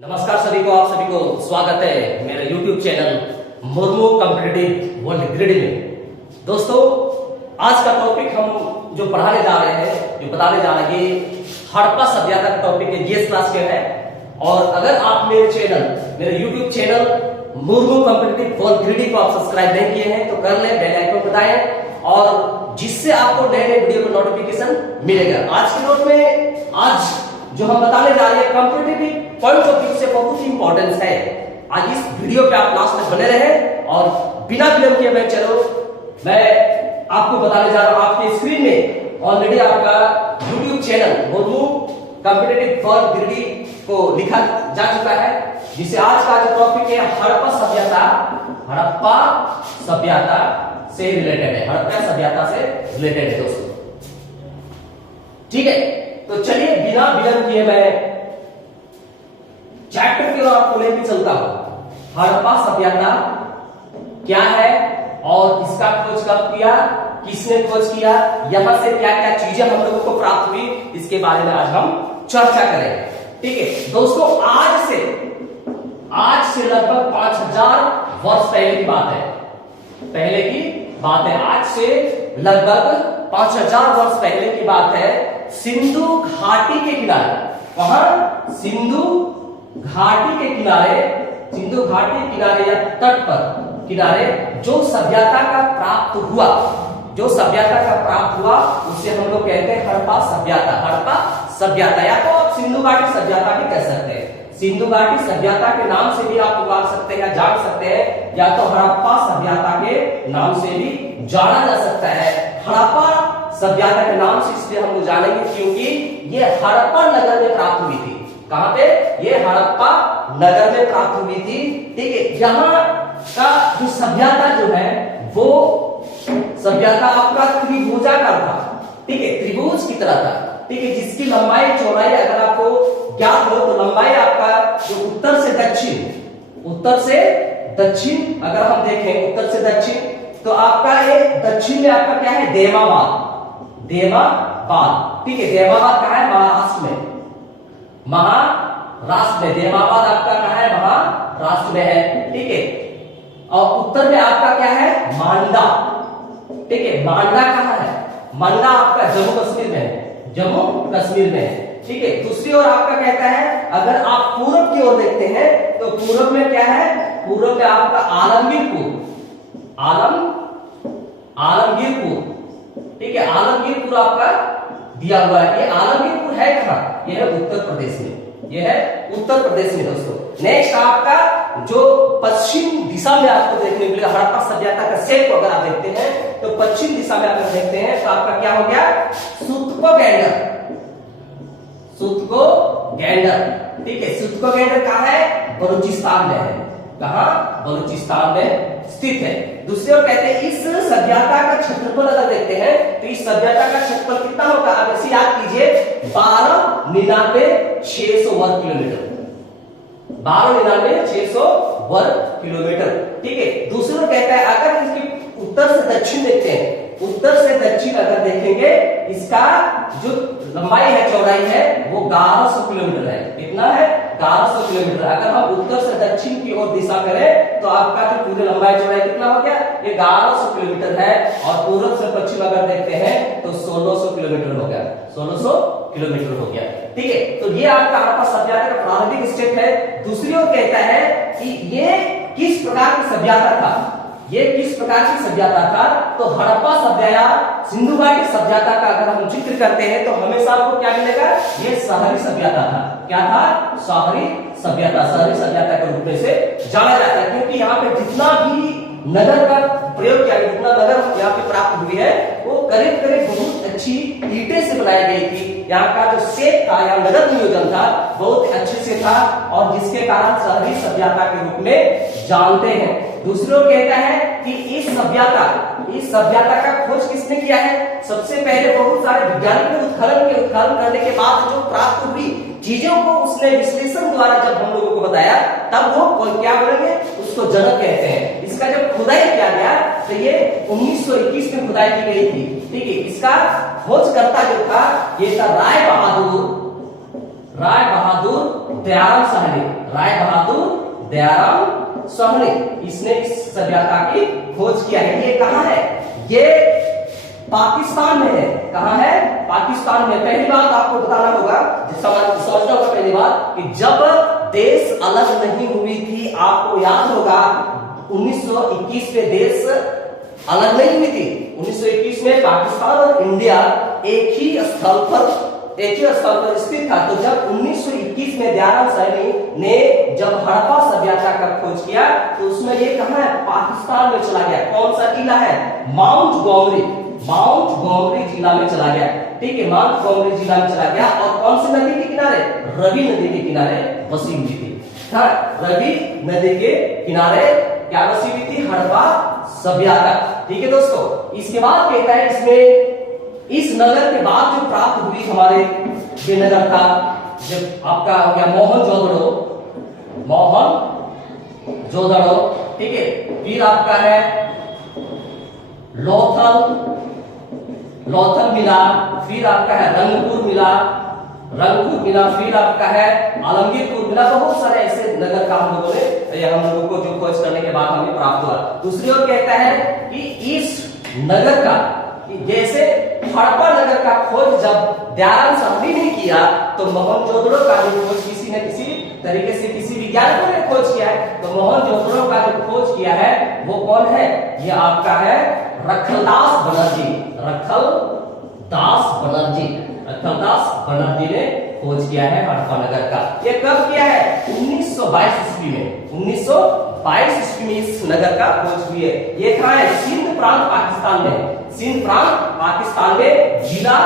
नमस्कार सभी को, आप सभी को स्वागत है मेरे YouTube channel Murmu competitive world grid में। दोस्तों, आज का टॉपिक हम जो पढ़ाने जा रहे हैं, जो बताने जा रहे हैं, हड़प्पा सभ्यता का टॉपिक है, जीएस क्लास के है। और अगर आप मेरे YouTube channel Murmu competitive world grid को आप सब्सक्राइब नहीं किए हैं तो कर ले, बेल आइकन दबाएं और जिससे आपको नए नए वीडियो का नोटिफिकेशन मिलेगा। आज की नोट में आज जो हम बताने जा रहे हैं कॉम्पिटिटिव पॉइंट ऑफ व्यू से बहुत ही इंपॉर्टेंस है। आज इस वीडियो पे आप लास्ट तक बने रहे और बिना विलंब किए मैं आपको बताने जा रहा हूं। आपके स्क्रीन में ऑलरेडी आपका YouTube channel Murmu competitive world grid को लिखा जा चुका है, जिसे आज का जो टॉपिक है हड़प्पा सभ्यता से रिलेटेड है। हड़प्पा सभ्यता से रिलेटेड है दोस्तों, ठीक है। तो चलिए बिना विलंब किए मैं चैप्टर की ओर आपको लेकर चलता हूं। हड़प्पा सभ्यता क्या है और इसका खोज कब किया, किसने खोज किया, यहां से क्या क्या चीजें हम लोगों को प्राप्त हुई, इसके बारे में आज हम चर्चा करेंगे, ठीक है दोस्तों। आज से लगभग 5000 वर्ष पहले की बात है, आज से लगभग 5000 वर्ष पहले की बात है। सिंधु घाटी के किनारे, वहां सिंधु घाटी के किनारे या तट पर किनारे जो सभ्यता का प्राप्त हुआ उसे हम लोग कहते हैं हड़प्पा सभ्यता। या तो आप सिंधु घाटी सभ्यता भी कह सकते हैं। सिंधु घाटी सभ्यता के नाम से भी आप पुकार सकते हैं या जान सकते हैं, या तो हड़प्पा सभ्यता के नाम से भी जाना जा सकता है। हड़प्पा सभ्यता के नाम से इसलिए हम लोग जानेंगे क्योंकि ये हड़प्पा नगर में प्राप्त हुई थी। कहां पे? ये हड़प्पा नगर में प्राप्त हुई थी, ठीक है। यहाँ का जो सभ्यता जो है वो सभ्यता आपका त्रिभुजाकार था, ठीक है, त्रिभुज की तरह था, ठीक है, जिसकी लंबाई चौड़ाई अगर आपको ज्ञात हो तो लंबाई आपका जो उत्तर से दक्षिण अगर हम देखें उत्तर से दक्षिण, तो आपका ये दक्षिण में आपका क्या है? देमाबाद, ठीक है। देमाबाद कहाँ है? महाराष्ट्र में। देमाबाद आपका कहाँ है? महाराष्ट्र में है, ठीक है। और उत्तर में आपका क्या है? मांडा, ठीक है। मांडा कहाँ है? मांडा आपका जम्मू कश्मीर में है, ठीक है। दूसरी ओर आपका कहता है, अगर आप पूरब की ओर देखते हैं तो पूरब में क्या है? पूरब में आपका आलमगीरपुर, ठीक है। आलमगीरपुर आपका दिया हुआ है। ये आलमगीरपुर है कहां? यह है उत्तर प्रदेश में दोस्तों। नेक्स्ट आपका जो पश्चिम दिशा में आपको देखने मिलेगा हड़प्पा सभ्यता का शेप को अगर आप देखते हैं तो पश्चिम दिशा में अगर देखते हैं तो आपका क्या हो गया? सुत्को गैंडर, ठीक है। सुत्को गैंडर कहां है? बलूचिस्तान में है। कहां? बलूचिस्तान में स्थित है। दूसरी ओर कहते हैं इस सभ्यता का क्षेत्रफल अगर देखते हैं तो इस सभ्यता का क्षेत्रफल कितना होगा? आप इसे याद कीजिए, 12,99,600 वर्ग किलोमीटर, 12,99,600 वर्ग किलोमीटर, ठीक है। दूसरी ओर कहता है अगर इसके उत्तर से दक्षिण देखते हैं, उत्तर से दक्षिण अगर देखेंगे इसका जो लंबाई है, चौड़ाई है, वो 1100 किलोमीटर है। कितना है? 1100 किलोमीटर। अगर हम उत्तर से दक्षिण की ओर दिशा करें तो आपका जो पूरी लंबाई चौड़ाई कितना हो गया? ये 1100 किलोमीटर है। और पूर्व से पश्चिम अगर देखते हैं तो 1600 किलोमीटर हो गया, 1600 किलोमीटर हो गया, ठीक है। तो ये आपका हड़प्पा सभ्यता का प्रारंभिक स्टेप है। दूसरी ओर कहता है कि ये किस प्रकार की सभ्यता था, तो हड़प्पा सभ्यता, सिंधु घाटी सभ्यता का अगर हम जिक्र करते हैं तो हमेशा आपको क्या मिलेगा? ये शहरी सभ्यता था। क्या था? शहरी सभ्यता के रूप में से जाना जाता है, क्योंकि यहाँ पे जितना भी नगर का प्रयोग किया, जितना नगर यहाँ पे प्राप्त हुई है वो करीब बहुत अच्छी ईंटें से बनाई गई थी। यहाँ का जो शेप था, यहाँ नगर नियोजन था, बहुत अच्छे से था और जिसके कारण शहरी सभ्यता के रूप में जानते हैं। दूसरी ओर कहता है कि इस सभ्यता का खोज किसने किया है? सबसे पहले बहुत सारे वैज्ञानिक ने उत्खनन करने के बाद जो प्राप्त हुई चीजों को उसने विश्लेषण द्वारा जब हम लोगों को बताया, तब वो क्या बोलेंगे? उसको जनक कहते हैं। इसका जब खुदाई किया गया तो ये 1921 में खुदाई की गई थी, ठीक है। इसका खोजकर्ता जो था ये था राय राय बहादुर दयाराम साहनी, राय बहादुर दयाराम साहनी, इसने इस सभ्यता की खोज किया है। ये कहाँ है? ये पाकिस्तान में है। कहाँ है? पाकिस्तान में। पहली बात आपको बताना होगा, समझना होगा पहली बात, कि जब देश अलग नहीं हुई थी, आपको याद होगा 1921 में देश अलग नहीं हुई थी। 1921 में पाकिस्तान और इंडिया एक ही स्थल पर स्थित था। तो जब 1921 में दयाराम साहनी ने जब हड़प्पा सभ्यता का खोज किया, तो उसमें ये कहाँ है? पाकिस्तान में चला गया। कौन सा जिला है? माउंट गोमरी जिला में चला गया। ठीक है, माउंट गोमरी जिला में चला गया। और कौन सी नदी के किनारे? रवि नदी के किनारे बसी हुई थी। रवि नदी के किनारे क्या बसी हुई थी? हड़प्पा सभ्यता। ठीक है दोस्तों, इसके बाद कहता है इसमें इस नगर के बाद जो प्राप्त हुई हमारे ये नगर था, जब आपका हो गया मोहनजोदड़ो, ठीक है। फिर आपका है लोथल मिला, फिर आपका है रंगपुर मिला, फिर आपका है आलमगीरपुर मिला। बहुत सारे ऐसे नगर का हम लोगों को जो खोज करने के बाद हमें प्राप्त हुआ। दूसरी ओर कहता है कि इस नगर का, जैसे हड़प्पा नगर का खोज जब दयाराम साहनी ने किया, तो मोहनजोदड़ो का जो खोज किसी न किसी तरीके से किसी वैज्ञानिकों ने खोज किया है। तो मोहनजोदड़ो का जो खोज किया है वो कौन है? ये आपका है रखलदास बनर्जी ने खोज किया है हड़प्पा नगर का। ये कब किया है? 1922 ईस्वी में। 1922 ईस्वी में इस नगर का खोज हुई है। ये कहाँ है? सिंध प्रांत पाकिस्तान में। सिंध प्रांत पाकिस्तान में जिला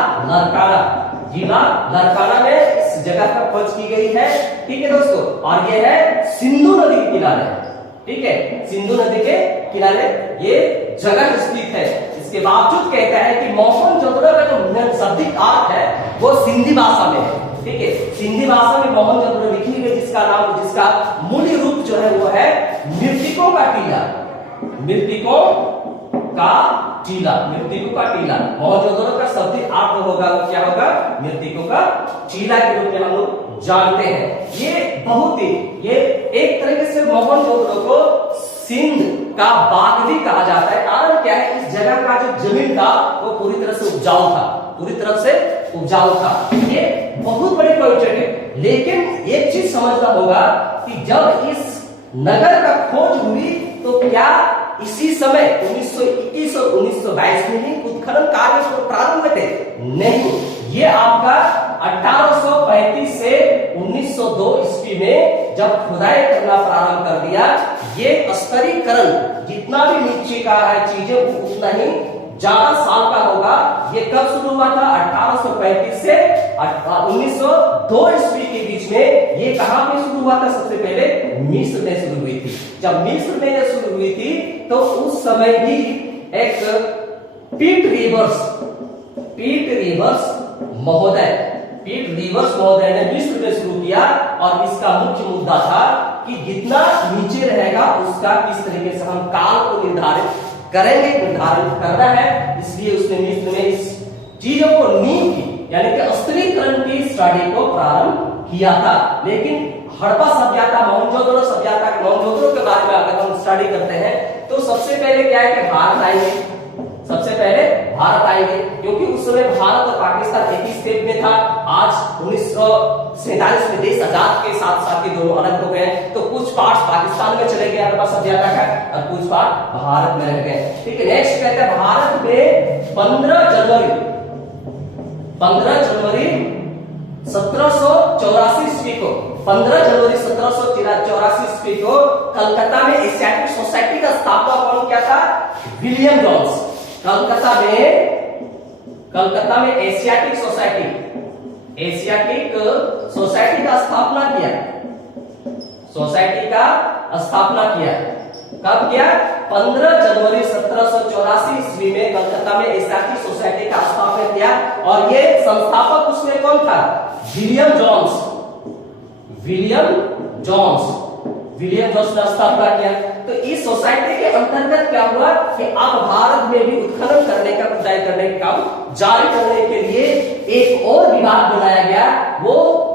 लरकाना में इस जगह पर खोज की गई है। ठीक है दोस्तों, और ये है सिंधु नदी के किनारे। ठीक है, सिंधु नदी के किनारे ये जगह स्थित है। इसके बावजूद कहता है कि मोहनजोदड़ो का जो शाब्दिक अर्थ है वो सिंधी भाषा में है। ठीक है, सिंधी भाषा में मोहनजोदड़ो लिखी गई, जिसका मूल रूप जो है वो है मृतकों का टीला। मोहनजोदड़ो का शाब्दिक अर्थ होगा, क्या होगा? मृतकों का टीला के रूप में हम लोग जानते हैं। ये एक तरीके से मोहनजोदड़ो को सिंध का बाग भी कहा जाता है। कारण क्या है? इस जगह का जो जमीन था वो पूरी तरह से उपजाऊ था। ये बहुत बड़ी प्रोजेक्ट है। लेकिन एक चीज समझना होगा कि जब इस नगर का खोज हुई तो क्या इसी समय 1921 और 1922 में ही उत्खनन कार्य प्रारंभ हुए थे? नहीं, ये आपका 1835 से 1902 ईस्वी में जब खुदाई करना प्रारंभ कर दिया, ये स्तरीकरण जितना भी नीचे का है चीजें उतना ही ज्यादा साल का होगा। ये कब शुरू हुआ था? 1835 से 1902 ईस्वी के बीच में। ये कहां पे शुरू हुआ था? सबसे पहले मिस्र में शुरू हुई थी। जब मिस्र में ये शुरू हुई थी तो उस समय भी एक पीट रिवर्स महोदय ने मिस्र में शुरू किया, और इसका मुख्य मुद्दा था कि जितना नीचे रहेगा उसका किस तरीके से हम काल को निर्धारित करना है। इसलिए उसने मिस्र में इस चीजों को नींव की, यानी कि स्तरीकरण की स्टडी को प्रारंभ किया था। लेकिन हड़प्पा सभ्यता, मोहनजोदड़ो के बारे में अगर हम स्टडी करते हैं तो सबसे पहले क्या है कि भारत आएंगे, क्योंकि उस समय भारत और पाकिस्तान एक ही स्टेट में था। आज 1947 में देश आजाद के साथ के दोनों अलग हो गए, तो कुछ पार्ट पाकिस्तान में चले गए हड़प्पा सभ्यता का, और कुछ पार्ट भारत में रह गए। ठीक है, नेक्स्ट कहते हैं भारत में 15 जनवरी 1784 ईस्वी को 15 जनवरी 1784 ईस्वी को कलकत्ता में एशियाटिक सोसाइटी का स्थापना कौन किया था? William Jones. कलकत्ता में एशियाटिक सोसाइटी का स्थापना किया। कब किया? 15 जनवरी 1784 ईस्वी में कलकत्ता में एशियाटिक सोसाइटी का स्थापना किया। और ये संस्थापक उसमें कौन था? William Jones. विलियम जोन्स ने स्थापना किया। तो इस सोसाइटी के अंतर्गत क्या हुआ कि अब भारत में भी उत्खनन करने का, खुदाई करने का काम जारी करने के लिए एक और विभाग बनाया गया। वो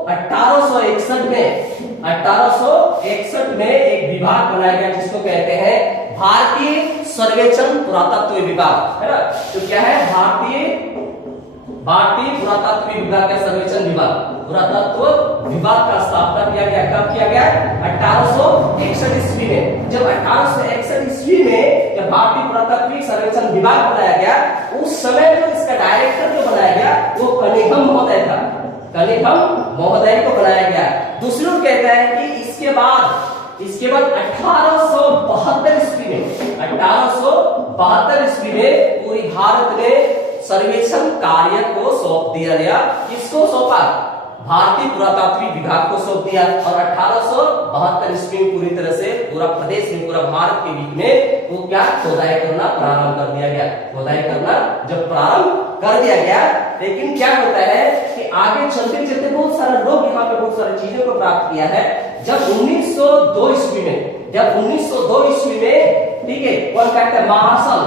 1861 में एक विभाग बनाया गया जिसको कहते हैं भारतीय सर्वेक्षण पुरातत्व विभाग, है ना। तो क्या है, भारतीय पुरातत्व विभाग का सर्वेक्षण विभाग, पुरातत्व विभाग का स्थापना किया गया। कब किया गया? 1861 ईस्वी में। जब 1861 ईस्वी में जब भारतीय पुरातत्व सर्वेक्षण विभाग बनाया गया, उस समय जो इसका डायरेक्टर जो बनाया गया वो कनिंघम महोदय था। कनिंघम महोदय को बनाया गया। दूसरे लोग कहते हैं कि इसके बाद 1872 ईस्वी में पूरी भारत ने सर्वेक्षण कार्य को सौंप दिया गया। किसको सौंपा? भारतीय पुरातात्विक विभाग को सौंप दिया। और 1872 ईस्वी में पूरी तरह से पूरा प्रदेश में, पूरा भारत के बीच में वो क्या खोदाई करना प्रारंभ कर दिया गया। खोदाई करना जब प्रारंभ कर दिया गया, लेकिन क्या होता है कि आगे चलते चलते बहुत सारे लोग यहाँ पे बहुत सारी चीजों को प्राप्त किया है। जब 1902 ईस्वी में, ठीक है, कौन कहते हैं, मार्शल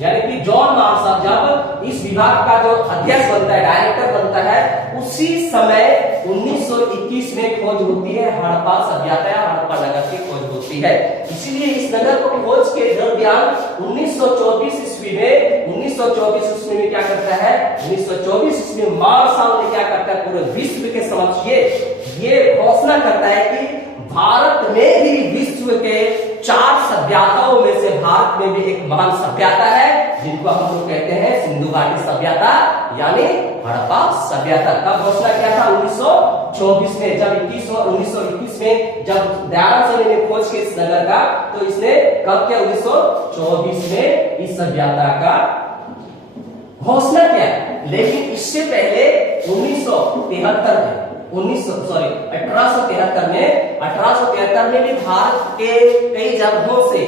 यानी कि जॉन मार्शल जब इस विभाग का जो अध्यक्ष बनता है, डायरेक्टर बनता है, उसी समय 1921 में खोज होती है हड़प्पा सभ्यता या हड़प्पा नगर की खोज होती है। इसीलिए इस नगर को खोज के दरमियान 1924 ईस्वी में क्या करता है, 1924 ईस्वी में मार्शल ने क्या करता है, पूरे विश्व के समक्ष ये घोषणा करता है कि भारत में भी विश्व के 4 सभ्यताओं में से भारत में भी एक महान सभ्यता है, जिनको हम लोग कहते हैं सिंधु घाटी सभ्यता यानी हड़प्पा सभ्यता। कब घोषणा किया था? 1924 में। जब 1921 में जब दयानंद सरनी ने खोज की इस नगर का, तो इसने कब किया? 1924 में इस सभ्यता का घोषणा किया। लेकिन इससे पहले 1873 में भी भारत के कई जगहों से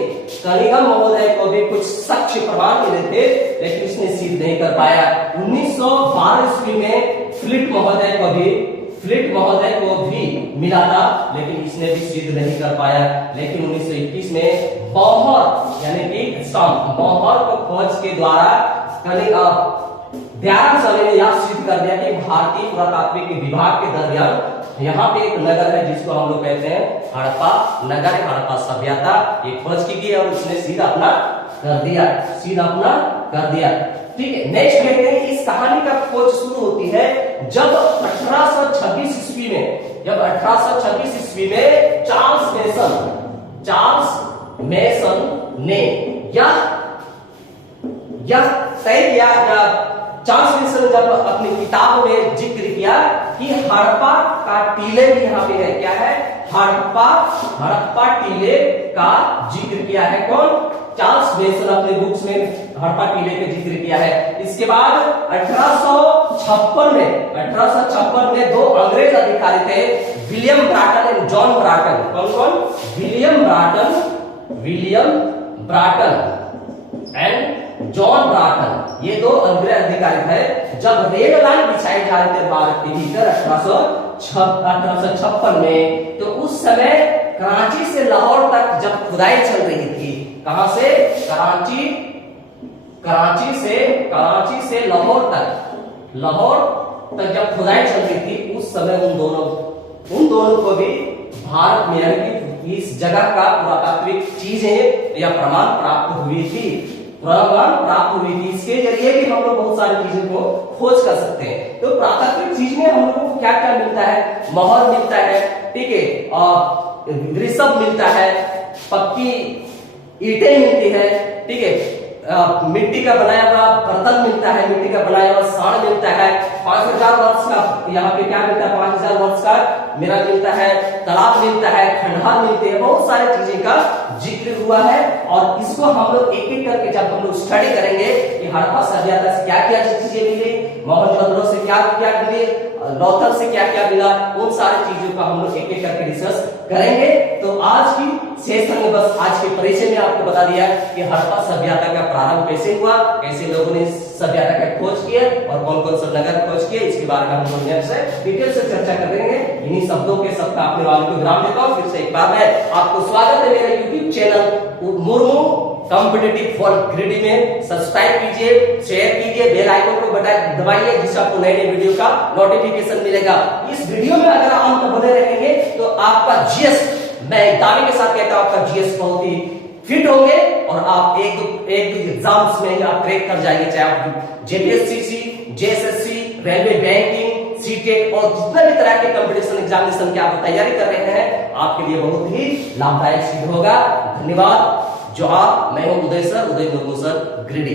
कनिंघम महोदय को भी कुछ साक्ष्य प्रमाण मिले थे, लेकिन इसने सिद्ध नहीं कर पाया। 1912 ईस्वी में फ्लिट महोदय को भी मिला था, लेकिन इसने भी सिद्ध नहीं कर पाया। लेकिन 1921 में बौहर यानी कि बौहर को खोज के द्वारा दयानंद सरनी ने यह सिद्ध कर दिया कि भारतीय पुरातात्विक विभाग के दरमियान यहाँ पे एक नगर है जिसको हम लोग कहते हैं हड़प्पा नगर, हड़प्पा सभ्यता। ये खोज की गई और उसने सीधा अपना कर दिया। ठीक है, नेक्स्ट देखते हैं इस कहानी का खोज शुरू होती है जब 1826 ईस्वी में चार्ल्स मेसन ने यह तय किया, चार्ल्स मेसन ने जब अपनी किताब में जिक्र किया कि हड़प्पा का टीले भी यहाँ पे है। क्या है? हड़प्पा टीले का जिक्र किया है। कौन? चार्ल्स मेसन अपने बुक्स में हड़प्पा टीले का जिक्र किया है। इसके बाद 1856 में 2 अंग्रेज अधिकारी थे, विलियम ब्राटन एंड जॉन ब्राटन। कौन? विलियम ब्राटन एंड जॉन ब्राटन, ये 2 अंग्रेज अधिकारी थे। जब रेल लाइन बिछाई जा रही थी भारत के भीतर 1856 में, तो उस समय कराची से लाहौर तक जब खुदाई चल रही थी, कहां से? कराची से लाहौर तक जब खुदाई चल रही थी, उस समय उन दोनों को भी भारत में यानी कि इस जगह का पुरातात्विक चीजें या प्रमाण प्राप्त हुई थी। इसके जरिए भी हम लोग बहुत सारी चीजों को खोज कर सकते हैं। तो पुरातात्विक चीज में हम लोगों को क्या क्या मिलता है? मोहर मिलता है, ठीक है, और ऋषभ मिलता है, पक्की ईंटें मिलती है, ठीक है, मिट्टी का बनाया हुआ बर्तन मिलता है, मिट्टी का बनाया हुआ साण मिलता है, 5000 वर्ष का यहाँ पे क्या मिलता है? 5000 वर्ष का मेरा मिलता है, तालाब मिलता है, खंडहर मिलते हैं, बहुत सारी चीजें का जिक्र हुआ है। और इसको हम लोग एक एक करके जब हम लोग स्टडी करेंगे कि हड़प्पा सभ्यता से क्या क्या चीजें मिली, मोहनजोदड़ो से क्या क्या मिली, लोथल से क्या क्या मिला, उन सारी चीजों का हम लोग एक एक करके डिस्कस करेंगे। तो आज की सेशन में बस आज के परिचय में आपको बता दिया कि हड़प्पा सभ्यता का प्रारंभ कैसे हुआ, कैसे लोगों ने सभ्यता का खोज किए और कौन कौन से नगर खोज किए, इसके बारे में हम लोग से डिटेल से चर्चा करेंगे। इन्हीं शब्दों के सबका अपने वाले को विराम देता हूँ। फिर से एक बार मैं आपको स्वागत है मेरे YouTube channel Murmu competitive world greedy में। सब्सक्राइब कीजिए, शेयर कीजिए, बेल आइकन को दबाइए जिससे आपको नए नए वीडियो का नोटिफिकेशन मिलेगा। इस वीडियो में अगर आप बने रहेंगे तो आपका जीएस, मैं दावे के साथ कहता हूं, आपका जीएस बहुत ही फिट होंगे और आप एक एग्जाम्स में आप क्रैक कर जाएंगे, चाहे आप JPSC, JSSC, railway, banking, CTET और जितने भी तरह के कंपटीशन एग्जामिनेशन की आप तैयारी कर रहे हैं, आपके लिए बहुत ही लाभदायक सिद्ध होगा। धन्यवाद। जोहार। मैं हूं उदय सर, उदय मुर्मू सर, ग्रिडी।